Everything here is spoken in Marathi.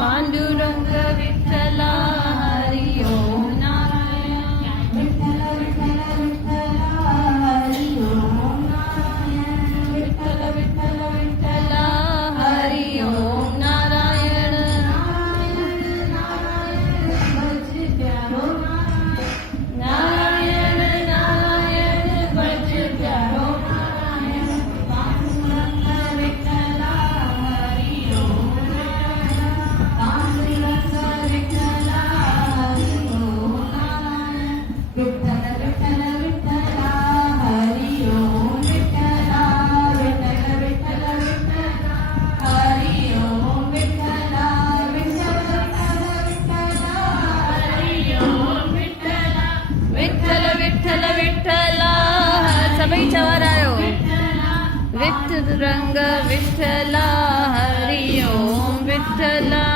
पांडुरंग विठ्ठला हरी ओम नारायण विठ्ठल विठ्ठल विठ्ठला हरी ओम नारायण विठ्ठल विठ्ठल विठ्ठला हरी ओम नारायण नारायण नारायण भज प्यारो नारायण नारायण भज प्यारो नारायण पांडुरंग विठ्ठला हरी ओम पांडुरंग विठ्ठला हरी ओम नारायण विठ्ठल विठ्ठल विठ्ठला हरी ओम विठ्ठला विठ्ठल विठ्ठल विठ्ठला हरी ओम विठ्ठला विठ्ठल विठ्ठल विठ्ठला हरी ओम विठ्ठला विठ्ठल विठ्ठल विठ्ठला सबै वर आयो विठ्ठल रंग विठ्ठला हरी ओम विठ्ठला